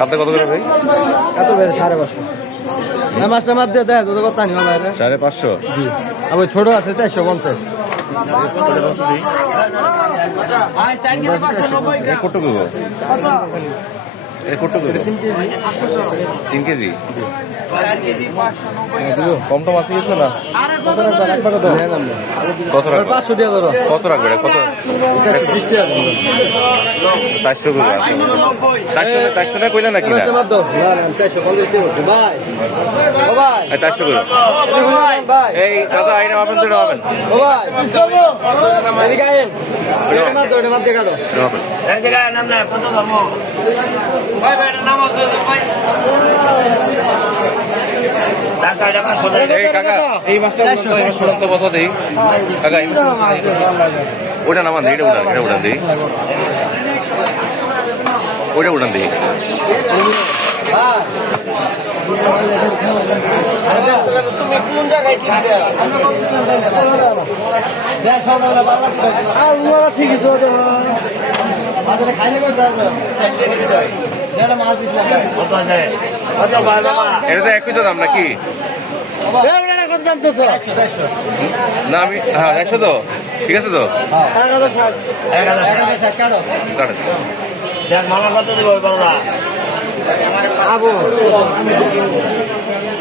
সাথে কত করে ভাই? এত বেড়ে 550 মাছটা মাছ দিয়ে দেয় তো কথা নিবা বাইরে 550। জি আবার ছোট আছে 450 কতটুকু? 3 কেজি। কম টম আছে কিছু না? কত রাখবে? কত রাখবে? কত? 400 করে আছে। 400 টাকা কইলে নাকি না? 400 করে। এই দাদা আইনা পাবেন তো পাবেন। এই মাছটা সরন্ত কত দিই কাকা? ওটা নামান দিই, এটা উঠান দিই, ওইটা উঠান দিই। তুমি কোন জায়গায় ঠিক আছে? এটা তো একই তো দাম নাকি? না আমি হ্যাঁ 100 তো ঠিক আছে তো। দেখ মামা কত দেবো